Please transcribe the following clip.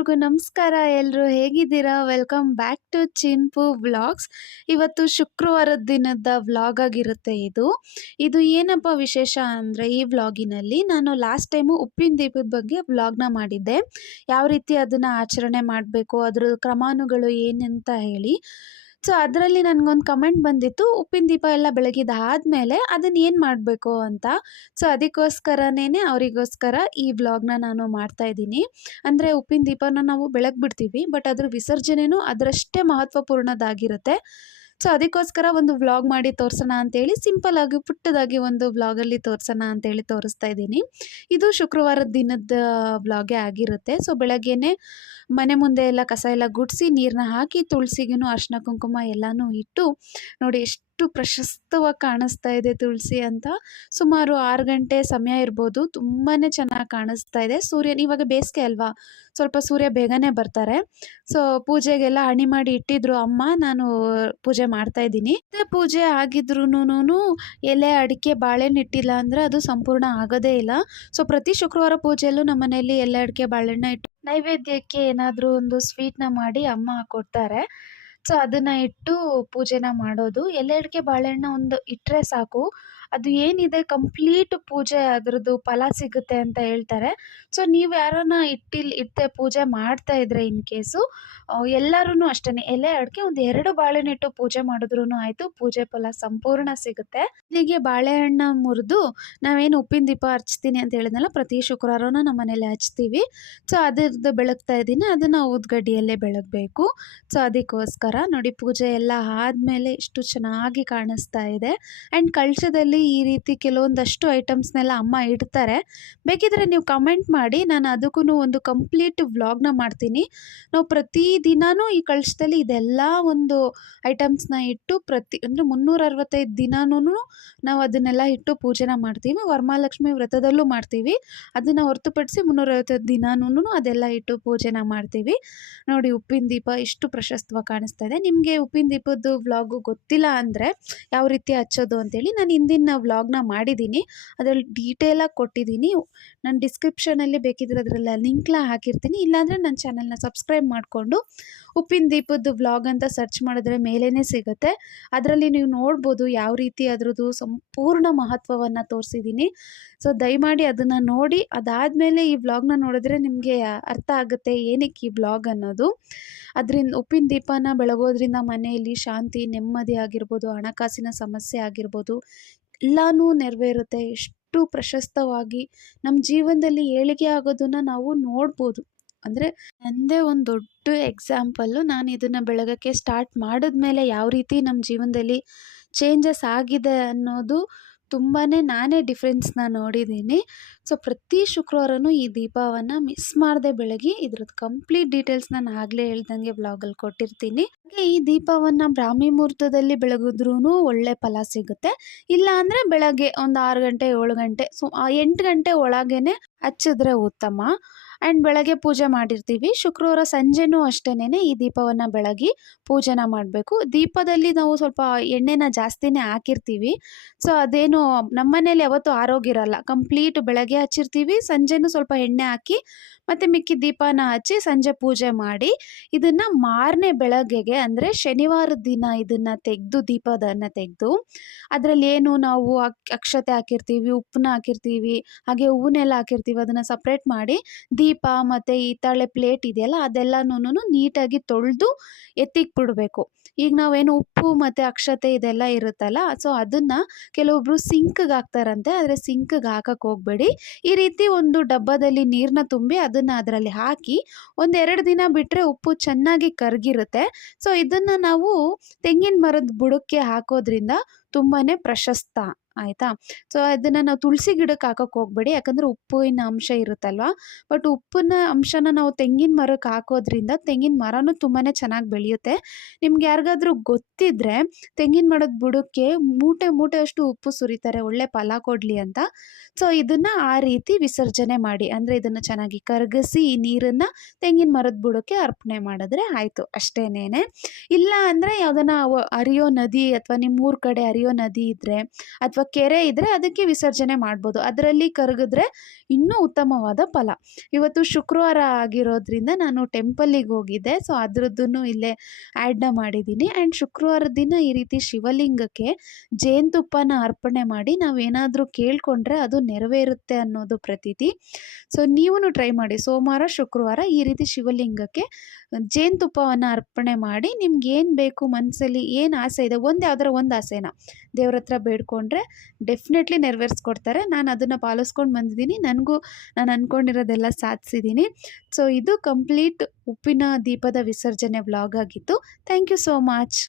ಎಲ್ರಿಗೂ ನಮಸ್ಕಾರ. ಎಲ್ಲರೂ ಹೇಗಿದ್ದೀರಾ? Welcome back to Chinpu vlogs. ಇವತ್ತು ಶುಕ್ರವಾರದ ದಿನದ ವ್ಲಾಗ್ ಆಗಿರುತ್ತೆ ಇದು. ಇದು ಏನಪ್ಪ ವಿಶೇಷ ಅಂದರೆ, ಈ ವ್ಲಾಗಿನಲ್ಲಿ ನಾನು ಲಾಸ್ಟ್ ಟೈಮು ಉಪ್ಪಿನ ದೀಪದ ಬಗ್ಗೆ ವ್ಲಾಗ್ನ ಮಾಡಿದ್ದೆ. ಯಾವ ರೀತಿ ಅದನ್ನು ಆಚರಣೆ ಮಾಡಬೇಕು, ಅದರ ಕ್ರಮಾನುಗಳು ಏನಂತ ಹೇಳಿ. ಸೊ ಅದರಲ್ಲಿ ನನಗೊಂದು ಕಮೆಂಟ್ ಬಂದಿತ್ತು, ಉಪ್ಪಿನ ದೀಪ ಎಲ್ಲ ಬೆಳಗಿದಾದ್ಮೇಲೆ ಅದನ್ನು ಏನು ಮಾಡಬೇಕು ಅಂತ. ಸೊ ಅದಕ್ಕೋಸ್ಕರನೇ ಅವರಿಗೋಸ್ಕರ ಈ ವ್ಲಾಗ್ನ ನಾನು ಮಾಡ್ತಾ ಇದ್ದೀನಿ. ಅಂದರೆ ಉಪ್ಪಿನ ದೀಪನ ನಾವು ಬೆಳಗ್ಬಿಡ್ತೀವಿ, ಬಟ್ ಅದ್ರ ವಿಸರ್ಜನೆಯೂ ಅದರಷ್ಟೇ ಮಹತ್ವಪೂರ್ಣದಾಗಿರುತ್ತೆ. ಸೊ ಅದಕ್ಕೋಸ್ಕರ ಒಂದು ವ್ಲಾಗ್ ಮಾಡಿ ತೋರಿಸೋಣ ಅಂತೇಳಿ, ಸಿಂಪಲ್ಲಾಗಿ ಪುಟ್ಟದಾಗಿ ಒಂದು ವ್ಲಾಗಲ್ಲಿ ತೋರಿಸೋಣ ಅಂತೇಳಿ ತೋರಿಸ್ತಾ ಇದ್ದೀನಿ. ಇದು ಶುಕ್ರವಾರದ ದಿನದ ವ್ಲಾಗೇ ಆಗಿರುತ್ತೆ. ಸೊ ಬೆಳಗ್ಗೆನೇ ಮನೆ ಮುಂದೆ ಎಲ್ಲ ಕಸ ಎಲ್ಲ ಗುಡಿಸಿ ನೀರನ್ನ ಹಾಕಿ ತುಳಸಿಗೂ ಅರಿಶಿನ ಕುಂಕುಮ ಎಲ್ಲನೂ ಇಟ್ಟು, ನೋಡಿ ಎಷ್ಟು ಪ್ರಶಸ್ತವಾಗಿ ಕಾಣಿಸ್ತಾ ಇದೆ ತುಳಸಿ ಅಂತ. ಸುಮಾರು 6 ಗಂಟೆ ಸಮಯ ಇರ್ಬೋದು. ತುಂಬಾ ಚೆನ್ನಾಗಿ ಕಾಣಿಸ್ತಾ ಇದೆ. ಇವಾಗ ಬೇಸಿಗೆ ಅಲ್ವಾ, ಸ್ವಲ್ಪ ಸೂರ್ಯ ಬೇಗನೆ ಬರ್ತಾರೆ. ಸೊ ಪೂಜೆಗೆಲ್ಲ ಹಣಿ ಮಾಡಿ ಇಟ್ಟಿದ್ರು ಅಮ್ಮ, ನಾನು ಪೂಜೆ ಮಾಡ್ತಾ ಇದ್ದೀನಿ. ಪೂಜೆ ಆಗಿದ್ರೂನು ಎಲೆ ಅಡಿಕೆ ಬಾಳೆಹಣ್ಣು ಇಟ್ಟಿಲ್ಲ ಅಂದರೆ ಅದು ಸಂಪೂರ್ಣ ಆಗೋದೇ ಇಲ್ಲ. ಸೊ ಪ್ರತಿ ಶುಕ್ರವಾರ ಪೂಜೆಯಲ್ಲೂ ನಮ್ಮ ಮನೆಯಲ್ಲಿ ಎಲೆ ಅಡಿಕೆ ಬಾಳೆಹಣ್ಣ ಇಟ್ಟು ನೈವೇದ್ಯಕ್ಕೆ ಏನಾದರೂ ಒಂದು ಸ್ವೀಟ್ನ ಮಾಡಿ ಅಮ್ಮ ಕೊಡ್ತಾರೆ. ಸೊ ಅದನ್ನು ಇಟ್ಟು ಪೂಜೆನ ಮಾಡೋದು. ಎಲೆ ಅಡಿಕೆ ಬಾಳೆಹಣ್ಣು ಒಂದು ಇಟ್ಟರೆ ಸಾಕು, ಅದು ಏನಿದೆ ಕಂಪ್ಲೀಟ್ ಪೂಜೆ ಅದರದ್ದು ಫಲ ಸಿಗುತ್ತೆ ಅಂತ ಹೇಳ್ತಾರೆ. ಸೊ ನೀವು ಯಾರನ್ನ ಇಟ್ಟೆ ಪೂಜೆ ಮಾಡ್ತಾ ಇದ್ರೆ ಇನ್ ಕೇಸು, ಎಲ್ಲರೂ ಅಷ್ಟೇ ಎಲೆ ಅಡಿಕೆ ಒಂದು 2 ಬಾಳೆಹಣ್ಣು ಇಟ್ಟು ಪೂಜೆ ಮಾಡಿದ್ರೂ ಆಯಿತು, ಪೂಜೆ ಫಲ ಸಂಪೂರ್ಣ ಸಿಗುತ್ತೆ. ಹೀಗೆ ಬಾಳೆಹಣ್ಣ ಮುರಿದು ನಾವೇನು ಉಪ್ಪಿನ ದೀಪ ಹಚ್ತೀನಿ ಅಂತ ಹೇಳಿದ್ನಲ್ಲ, ಪ್ರತಿ ಶುಕ್ರವಾರನೂ ನಮ್ಮ ಮನೇಲಿ ಹಚ್ತೀವಿ. ಸೊ ಅದರದ್ದು ಬೆಳಗ್ತಾ ಇದ್ದೀನಿ, ಅದನ್ನು ಊದ್ಗಡ್ಡಿಯಲ್ಲೇ ಬೆಳಗಬೇಕು. ಸೊ ಅದಕ್ಕೋಸ್ಕರ ನೋಡಿ, ಪೂಜೆ ಎಲ್ಲ ಆದಮೇಲೆ ಇಷ್ಟು ಚೆನ್ನಾಗಿ ಕಾಣಿಸ್ತಾ ಇದೆ. ಆ್ಯಂಡ್ ಕಳಶದಲ್ಲಿ ಈ ರೀತಿ ಕೆಲವೊಂದಷ್ಟು ಐಟಮ್ಸ್ನೆಲ್ಲ ಅಮ್ಮ ಇಡ್ತಾರೆ. ಬೇಕಿದ್ರೆ ನೀವು ಕಮೆಂಟ್ ಮಾಡಿ, ನಾನು ಅದಕ್ಕೂ ಒಂದು ಕಂಪ್ಲೀಟ್ ವ್ಲಾಗ್ನ ಮಾಡ್ತೀನಿ. ನಾವು ಪ್ರತಿ ದಿನಾನೂ ಈ ಕಳಶದಲ್ಲಿ ಇದೆಲ್ಲ ಒಂದು ಐಟಮ್ಸ್ನ ಇಟ್ಟು ಅಂದರೆ 365 ದಿನಾನೂ ನಾವು ಅದನ್ನೆಲ್ಲ ಇಟ್ಟು ಪೂಜೆನ ಮಾಡ್ತೀವಿ. ವರಮಹಾಲಕ್ಷ್ಮಿ ವ್ರತದಲ್ಲೂ ಮಾಡ್ತೀವಿ. ಅದನ್ನು ಹೊರತುಪಡಿಸಿ 365 ದಿನಾನೂ ಅದೆಲ್ಲ ಇಟ್ಟು ಪೂಜೆನ ಮಾಡ್ತೀವಿ. ನೋಡಿ, ಉಪ್ಪಿನ ದೀಪ ಇಷ್ಟು ಪ್ರಶಸ್ತವಾಗಿ ಕಾಣಿಸ್ತಾ ಇದೆ. ನಿಮಗೆ ಉಪ್ಪಿನ ದೀಪದ್ದು ವ್ಲಾಗು ಗೊತ್ತಿಲ್ಲ ಅಂದರೆ ಯಾವ ರೀತಿ ಹಚ್ಚೋದು ಅಂತೇಳಿ ನಾನು ಹಿಂದಿನ ವ್ಲಾಗ್ನ ಮಾಡಿದ್ದೀನಿ, ಅದರಲ್ಲಿ ಡೀಟೇಲಾಗಿ ಕೊಟ್ಟಿದ್ದೀನಿ. ನಾನು ಡಿಸ್ಕ್ರಿಪ್ಷನಲ್ಲಿ ಬೇಕಿದ್ರೆ ಅದರೆಲ್ಲ ಲಿಂಕ್ನ ಹಾಕಿರ್ತೀನಿ. ಇಲ್ಲಾಂದರೆ ನನ್ನ ಚಾನಲ್ನ ಸಬ್ಸ್ಕ್ರೈಬ್ ಮಾಡಿಕೊಂಡು ಉಪ್ಪಿನ ದೀಪದ್ದು ವ್ಲಾಗ್ ಅಂತ ಸರ್ಚ್ ಮಾಡಿದ್ರೆ ಮೇಲೇ ಸಿಗುತ್ತೆ. ಅದರಲ್ಲಿ ನೀವು ನೋಡ್ಬೋದು ಯಾವ ರೀತಿ ಅದರದ್ದು ಸಂಪೂರ್ಣ ಮಹತ್ವವನ್ನು ತೋರಿಸಿದ್ದೀನಿ. ಸೊ ದಯಮಾಡಿ ಅದನ್ನು ನೋಡಿ, ಅದಾದಮೇಲೆ ಈ ವ್ಲಾಗ್ನ ನೋಡಿದ್ರೆ ನಿಮಗೆ ಅರ್ಥ ಆಗುತ್ತೆ ಏನಕ್ಕೆ ಈ ವ್ಲಾಗ್ ಅನ್ನೋದು. ಅದರಿಂದ ಉಪ್ಪಿನ ದೀಪನ ಬೆಳಗೋದ್ರಿಂದ ಮನೆಯಲ್ಲಿ ಶಾಂತಿ, ನೆಮ್ಮದಿ ಆಗಿರ್ಬೋದು, ಹಣಕಾಸಿನ ಸಮಸ್ಯೆ ಆಗಿರ್ಬೋದು, ಎಲ್ಲನೂ ನೆರವೇರುತ್ತೆ. ಎಷ್ಟು ಪ್ರಶಸ್ತವಾಗಿ ನಮ್ಮ ಜೀವನದಲ್ಲಿ ಏಳಿಗೆ ಆಗೋದನ್ನು ನಾವು ನೋಡ್ಬೋದು. ಅಂದರೆ ನನ್ನದೇ ಒಂದು ದೊಡ್ಡ ಎಕ್ಸಾಂಪಲ್ಲು. ನಾನು ಇದನ್ನು ಬೆಳಗಕ್ಕೆ ಸ್ಟಾರ್ಟ್ ಮಾಡಿದ್ಮೇಲೆ ಯಾವ ರೀತಿ ನಮ್ಮ ಜೀವನದಲ್ಲಿ ಚೇಂಜಸ್ ಆಗಿದೆ ಅನ್ನೋದು ತುಂಬಾ ನಾನೇ ಡಿಫ್ರೆನ್ಸ್ನ ನೋಡಿದ್ದೀನಿ. ಸೊ ಪ್ರತಿ ಶುಕ್ರವಾರನೂ ಈ ದೀಪವನ್ನು ಮಿಸ್ ಮಾಡದೆ ಬೆಳಗಿ ಇದ್ರದ್ದು ಕಂಪ್ಲೀಟ್ ಡೀಟೇಲ್ಸ್ ನಾನು ಆಗಲೇ ಹೇಳ್ದಂಗೆ ವ್ಲಾಗಲ್ಲಿ ಕೊಟ್ಟಿರ್ತೀನಿ. ಹಾಗೆ ಈ ದೀಪವನ್ನು ಬ್ರಾಹ್ಮಿ ಮುಹೂರ್ತದಲ್ಲಿ ಬೆಳಗಿದ್ರೂ ಒಳ್ಳೆ ಫಲ ಸಿಗುತ್ತೆ. ಇಲ್ಲ ಅಂದರೆ ಬೆಳಗ್ಗೆ ಒಂದು 6 ಗಂಟೆ 7 ಗಂಟೆ 8 ಗಂಟೆ ಒಳಗೇ ಹಚ್ಚಿದ್ರೆ ಉತ್ತಮ. ಆ್ಯಂಡ್ ಬೆಳಗ್ಗೆ ಪೂಜೆ ಮಾಡಿರ್ತೀವಿ. ಶುಕ್ರವಾರ ಸಂಜೆನೂ ಅಷ್ಟೇನೆ ಈ ದೀಪವನ್ನು ಬೆಳಗಿ ಪೂಜೆನ ಮಾಡಬೇಕು. ದೀಪದಲ್ಲಿ ನಾವು ಸ್ವಲ್ಪ ಎಣ್ಣೆನ ಜಾಸ್ತಿನೇ ಹಾಕಿರ್ತೀವಿ. ಸೊ ಅದೇನು ನಮ್ಮ ಮನೇಲಿ ಯಾವತ್ತೂ ಆರೋಗಿರಲ್ಲ. ಕಂಪ್ಲೀಟ್ ಬೆಳಗ್ಗೆ ಹಚ್ಚಿರ್ತೀವಿ, ಸಂಜೆನೂ ಸ್ವಲ್ಪ ಎಣ್ಣೆ ಹಾಕಿ ಮತ್ತು ಮಿಕ್ಕಿ ದೀಪನ ಹಚ್ಚಿ ಸಂಜೆ ಪೂಜೆ ಮಾಡಿ, ಇದನ್ನು ಮಾರನೇ ಬೆಳಗ್ಗೆಗೆ ಅಂದರೆ ಶನಿವಾರದ ದಿನ ಇದನ್ನು ತೆಗೆದು, ದೀಪದನ್ನು ತೆಗೆದು ಅದರಲ್ಲಿ ಏನು ನಾವು ಅಕ್ಷತೆ ಹಾಕಿರ್ತೀವಿ, ಉಪ್ಪನ್ನ ಹಾಕಿರ್ತೀವಿ, ಹಾಗೆ ಹೂವನ್ನೆಲ್ಲ ಹಾಕಿರ್ತೀವಿ, ಅದನ್ನು ಸಪ್ರೇಟ್ ಮಾಡಿ ದೀಪ ಮತ್ತು ಹಿತ್ತಾಳೆ ಪ್ಲೇಟ್ ಇದೆಯಲ್ಲ ಅದೆಲ್ಲನೂ ನೀಟಾಗಿ ತೊಳೆದು ಎತ್ತಿಗೆ ಬಿಡಬೇಕು. ಈಗ ನಾವೇನು ಉಪ್ಪು ಮತ್ತು ಅಕ್ಷತೆ ಇದೆಲ್ಲ ಇರುತ್ತಲ್ಲ, ಸೊ ಅದನ್ನು ಕೆಲವೊಬ್ಬರು ಸಿಂಕ್ಗೆ ಹಾಕ್ತಾರಂತೆ, ಆದರೆ ಸಿಂಕ್ಗೆ ಹಾಕಕ್ಕೆ ಹೋಗಬೇಡಿ. ಈ ರೀತಿ ಒಂದು ಡಬ್ಬದಲ್ಲಿ ನೀರನ್ನ ತುಂಬಿ ಅದನ್ನು ಅದರಲ್ಲಿ ಹಾಕಿ 1-2 ದಿನ ಬಿಟ್ಟರೆ ಉಪ್ಪು ಚೆನ್ನಾಗಿ ಕರಗಿರುತ್ತೆ. ಸೊ ಇದನ್ನು ನಾವು ತೆಂಗಿನ ಮರದ ಬುಡಕ್ಕೆ ಹಾಕೋದ್ರಿಂದ ತುಂಬಾ ಪ್ರಶಸ್ತ, ಆಯಿತಾ. ಸೊ ಅದನ್ನು ನಾವು ತುಳಸಿ ಗಿಡಕ್ಕೆ ಹಾಕೋಕ್ಕೆ ಹೋಗಬೇಡಿ, ಯಾಕಂದರೆ ಉಪ್ಪಿನ ಅಂಶ ಇರುತ್ತಲ್ವ. ಬಟ್ ಉಪ್ಪಿನ ಅಂಶನ ನಾವು ತೆಂಗಿನ ಮರಕ್ಕೆ ಹಾಕೋದ್ರಿಂದ ತೆಂಗಿನ ಮರನೂ ತುಂಬಾ ಚೆನ್ನಾಗಿ ಬೆಳೆಯುತ್ತೆ. ನಿಮ್ಗೆ ಯಾರಿಗಾದ್ರೂ ಗೊತ್ತಿದ್ದರೆ ತೆಂಗಿನ ಮರದ ಬುಡಕ್ಕೆ ಮೂಟೆ ಅಷ್ಟು ಉಪ್ಪು ಸುರಿತಾರೆ, ಒಳ್ಳೆ ಫಲ ಕೊಡಲಿ ಅಂತ. ಸೊ ಇದನ್ನು ಆ ರೀತಿ ವಿಸರ್ಜನೆ ಮಾಡಿ, ಅಂದರೆ ಇದನ್ನು ಚೆನ್ನಾಗಿ ಕರಗಿಸಿ ಈ ನೀರನ್ನು ತೆಂಗಿನ ಮರದ ಬುಡಕ್ಕೆ ಅರ್ಪಣೆ ಮಾಡಿದ್ರೆ ಆಯಿತು, ಅಷ್ಟೇನೇನೆ. ಇಲ್ಲ ಅಂದರೆ ಯಾವುದನ್ನ ಹರಿಯೋ ನದಿ ಅಥವಾ ನಿಮ್ಮೂರ ಕಡೆ ಹರಿಯೋ ನದಿ ಇದ್ದರೆ ಅಥವಾ ಅಥವಾ ಕೆರೆ ಇದ್ದರೆ ಅದಕ್ಕೆ ವಿಸರ್ಜನೆ ಮಾಡ್ಬೋದು. ಅದರಲ್ಲಿ ಕರಗಿದ್ರೆ ಇನ್ನೂ ಉತ್ತಮವಾದ ಫಲ. ಇವತ್ತು ಶುಕ್ರವಾರ ಆಗಿರೋದ್ರಿಂದ ನಾನು ಟೆಂಪಲ್ಲಿಗೆ ಹೋಗಿದ್ದೆ. ಸೊ ಅದ್ರದ್ದನ್ನು ಇಲ್ಲೇ ಆ್ಯಡ್ನ ಮಾಡಿದ್ದೀನಿ. ಆ್ಯಂಡ್ ಶುಕ್ರವಾರದ ದಿನ ಈ ರೀತಿ ಶಿವಲಿಂಗಕ್ಕೆ ಜೇನುತುಪ್ಪನ ಅರ್ಪಣೆ ಮಾಡಿ ನಾವೇನಾದರೂ ಕೇಳ್ಕೊಂಡ್ರೆ ಅದು ನೆರವೇರುತ್ತೆ ಅನ್ನೋದು ಪ್ರತೀತಿ. ಸೊ ನೀವೂ ಟ್ರೈ ಮಾಡಿ. ಸೋಮವಾರ ಶುಕ್ರವಾರ ಈ ರೀತಿ ಶಿವಲಿಂಗಕ್ಕೆ ಜೇನುತುಪ್ಪವನ್ನು ಅರ್ಪಣೆ ಮಾಡಿ ನಿಮ್ಗೆ ಏನು ಬೇಕು ಮನಸ್ಸಲ್ಲಿ ಏನು ಆಸೆ ಇದೆ ಯಾವ್ದಾರ ಒಂದು ಆಸೆನ ದೇವ್ರ ಹತ್ರ ಬೇಡ್ಕೊಂಡ್ರೆ ಡೆಫಿನೆಟ್ಲಿ ನೆರವೇರಿಸ್ಕೊಡ್ತಾರೆ. ನಾನು ಅದನ್ನು ಪಾಲಿಸ್ಕೊಂಡು ಬಂದಿದ್ದೀನಿ. ನನಗೂ ನಾನು ಅಂದ್ಕೊಂಡಿರೋದೆಲ್ಲ ಸಾಧಿಸಿದ್ದೀನಿ. ಸೊ ಇದು ಕಂಪ್ಲೀಟ್ ಉಪ್ಪಿನ ದೀಪದ ವಿಸರ್ಜನೆ ವ್ಲಾಗ್ ಆಗಿತ್ತು. Thank you so much.